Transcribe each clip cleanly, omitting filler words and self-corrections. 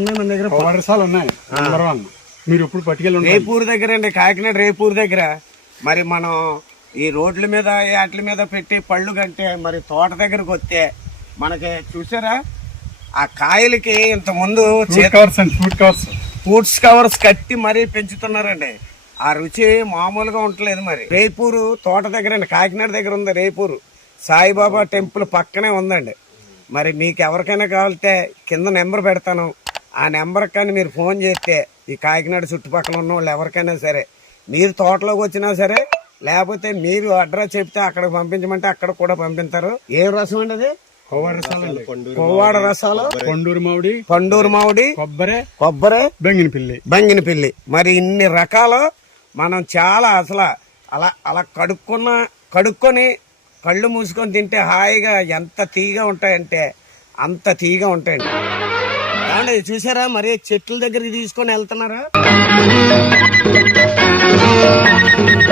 ఉన్నాయి మన దగ్గర, 10 రసాలు ఉన్నాయి. నెంబర్ 1 మీరు ఇప్పుడు పట్టుకెళ్ళి రేపూరు దగ్గర అండి, కాకినాడ రేపూరు దగ్గర. మరి మనం ఈ రోడ్ల మీద వాటి మీద పెట్టి పళ్ళు కంటే మరి తోట దగ్గరకు వస్తే మనకి చూసారా ఆ కాయలకి ఇంత ముందు ఫ్రూట్స్ కవర్స్ కట్టి మరీ పెంచుతున్నారండి. ఆ రుచి మామూలుగా ఉండలేదు. మరి రేపూరు తోట దగ్గర అండి, కాకినాడ దగ్గర ఉంది రేపూరు. సాయిబాబా టెంపుల్ పక్కనే ఉందండి. మరి మీకు ఎవరికైనా కావాలితే కింద నెంబర్ పెడతాను, ఆ నెంబర్ కానీ మీరు ఫోన్ చేస్తే ఈ కాకినాడ చుట్టుపక్కల ఉన్న వాళ్ళు ఎవరికైనా సరే, మీరు తోటలోకి వచ్చినా సరే, లేకపోతే మీరు అడ్రస్ చెప్తే అక్కడికి పంపించమంటే అక్కడ కూడా పంపిస్తారు. ఏం రసం అండి అది? కొవ్వాడ రసాలు, పండూరు మామిడి, కొబ్బరి, బంగినపిల్లి. మరి ఇన్ని రకాలు మనం చాలా అసలు అలా కడుక్కొని కళ్ళు మూసుకొని తింటే హాయిగా ఎంత తీగా ఉంటాయంటే అంత తీగా ఉంటాయండి. ఏమండి చూసారా మరి చెట్ల దగ్గరికి తీసుకొని వెళ్తున్నారా?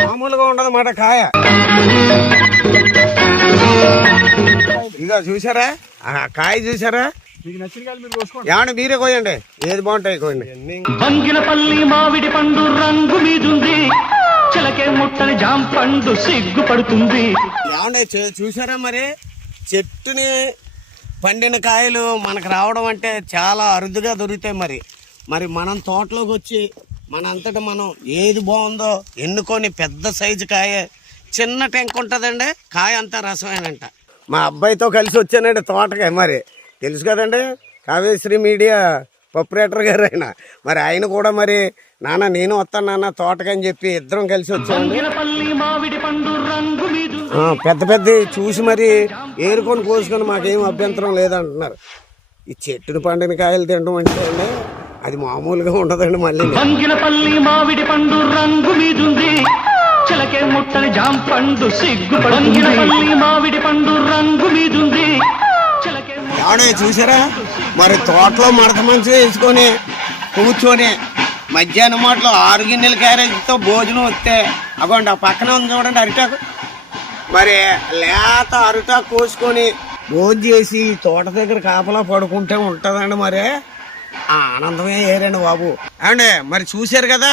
మామూలుగా ఉండదు మాట కాయ. ఇక చూసారా ఆ కాయ చూసారా? ఏమండి మీరే కోయండి, ఏది బాగుంటాయి కోయండి. బంగినపల్లి మామిడి పండు రంగు మీదుంది, చిలకే ముట్టని జామ పండు సిగ్గుపడుతుంది. ఏమండి చూసారా మరి చెట్టుని పండిన కాయలు మనకు రావడం అంటే చాలా అరుదుగా దొరుకుతాయి. మరి మనం తోటలోకి వచ్చి మనంతటా మనం ఏది బాగుందో ఎన్నుకొని పెద్ద సైజు కాయ, చిన్న టెంక్ ఉంటుందండి, కాయ అంతా రసమేనంట. మా అబ్బాయితో కలిసి వచ్చానండి తోటకాయ. మరి తెలుసు కదండి కావ్యశ్రీ మీడియా ప్రొపరేటర్ గారు ఆయన. మరి ఆయన కూడా మరి నాన్న నేను వస్తాను నాన్న తోటకని చెప్పి ఇద్దరం కలిసి వచ్చామండి. పెద్ద చూసి మరి ఏరుకొని కోసుకొని మాకేం అభ్యంతరం లేదంటున్నారు. ఈ చెట్టుని పండిన కాయలు తినడం అంటే అండి అది మామూలుగా ఉండదండి. మళ్ళీ బంగినపల్లి మామిడి పండు రంగు మీదుంది, చిలకే ముట్టని జామ పండు సిగ్గుపడుతుంది. మామిడి పండు రంగు మీదుంది. ఎవడే చూసారా మరి తోటలో మడత మంచి వేసుకొని కూర్చొని మధ్యాహ్నం మాటలో 6 గిన్నెల క్యారేజీతో భోజనం వస్తే అగోండి ఆ పక్కనే ఉంది చూడండి అరిటాకు. మరి లేత అరిటాకు కోసుకొని భోజనం చేసి తోట దగ్గర కాపలా పడుకుంటే ఉంటుందండి. మరి ఆ ఆనందమే ఏరండి బాబు. ఏమండి మరి చూశారు కదా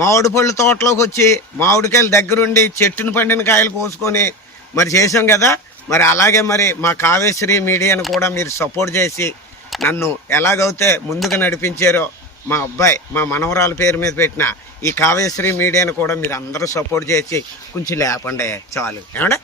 మామిడి పళ్ళు తోటలోకి వచ్చి మామిడికాయలు దగ్గరుండి చెట్టును పండిన కాయలు కోసుకొని మరి చేసాం కదా. మరి అలాగే మరి మా కావ్యశ్రీ మీడియాను కూడా మీరు సపోర్ట్ చేసి నన్ను ఎలాగైతే ముందుకు నడిపించారో మా అబ్బాయి మా మనవరాల పేరు మీద పెట్టిన ఈ కావ్యశ్రీ మీడియాను కూడా మీరు అందరూ సపోర్ట్ చేసి కొంచెం లేపండి చాలు. ఏమంటే